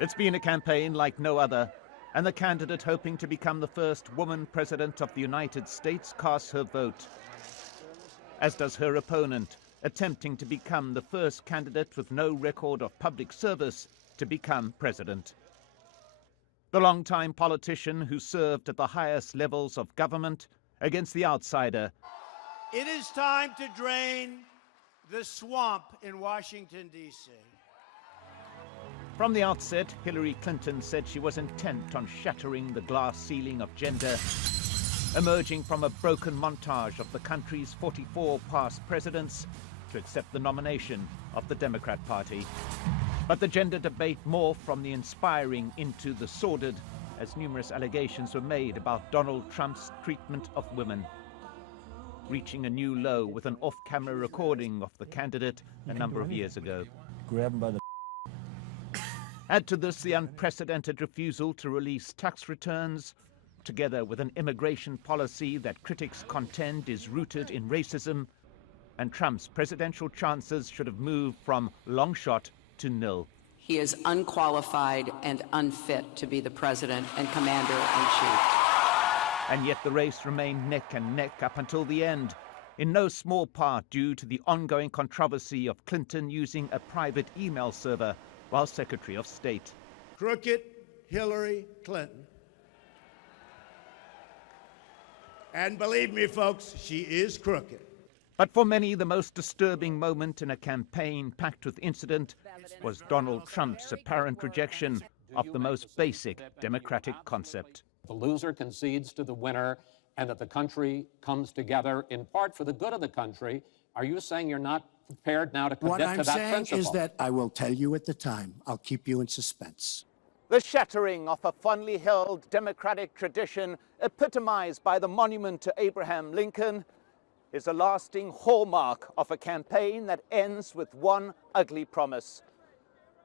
It's been a campaign like no other, and the candidate hoping to become the first woman president of the United States casts her vote, as does her opponent, attempting to become the first candidate with no record of public service to become president. The longtime politician who served at the highest levels of government against the outsider. It is time to drain the swamp in Washington, D.C. From the outset, Hillary Clinton said she was intent on shattering the glass ceiling of gender, emerging from a broken montage of the country's 44 past presidents to accept the nomination of the Democrat Party. But the gender debate morphed from the inspiring into the sordid, as numerous allegations were made about Donald Trump's treatment of women, reaching a new low with an off-camera recording of the candidate a number of years ago. Grab him by the... Add to this the unprecedented refusal to release tax returns, together with an immigration policy that critics contend is rooted in racism, and Trump's presidential chances should have moved from long shot to nil. He is unqualified and unfit to be the president and commander-in-chief. And yet the race remained neck and neck up until the end, in no small part due to the ongoing controversy of Clinton using a private email server while Secretary of State. Crooked Hillary Clinton. And believe me, folks, she is crooked. But for many, the most disturbing moment in a campaign packed with incident was Donald Trump's apparent rejection of the most basic democratic concept. The loser concedes to the winner, and that the country comes together in part for the good of the country. Are you saying you're not prepared now to commit to that principle? What I'm saying is that I will tell you at the time. I'll keep you in suspense. The shattering of a fondly held democratic tradition epitomized by the monument to Abraham Lincoln is a lasting hallmark of a campaign that ends with one ugly promise.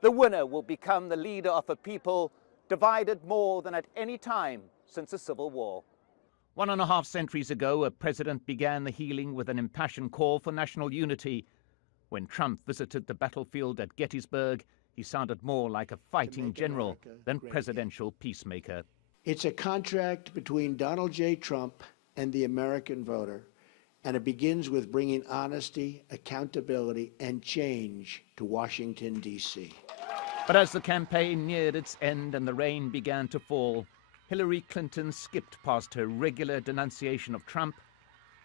The winner will become the leader of a people divided more than at any time since the Civil War. 1.5 centuries ago, a president began the healing with an impassioned call for national unity. When Trump visited the battlefield at Gettysburg, he sounded more like a fighting general than presidential peacemaker. It's a contract between Donald J. Trump and the American voter, and it begins with bringing honesty, accountability, and change to Washington, D.C. But as the campaign neared its end and the rain began to fall, Hillary Clinton skipped past her regular denunciation of Trump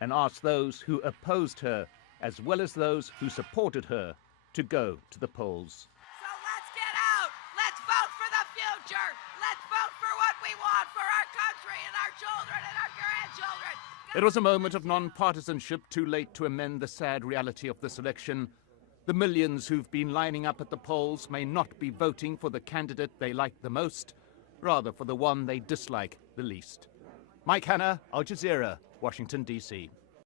and asked those who opposed her, as well as those who supported her, to go to the polls. So let's get out! Let's vote for the future! Let's vote for what we want for our country and our children and our grandchildren! It was a moment of non-partisanship, too late to amend the sad reality of this election. The millions who've been lining up at the polls may not be voting for the candidate they like the most, rather for the one they dislike the least. Mike Hanna, Al Jazeera, Washington, D.C.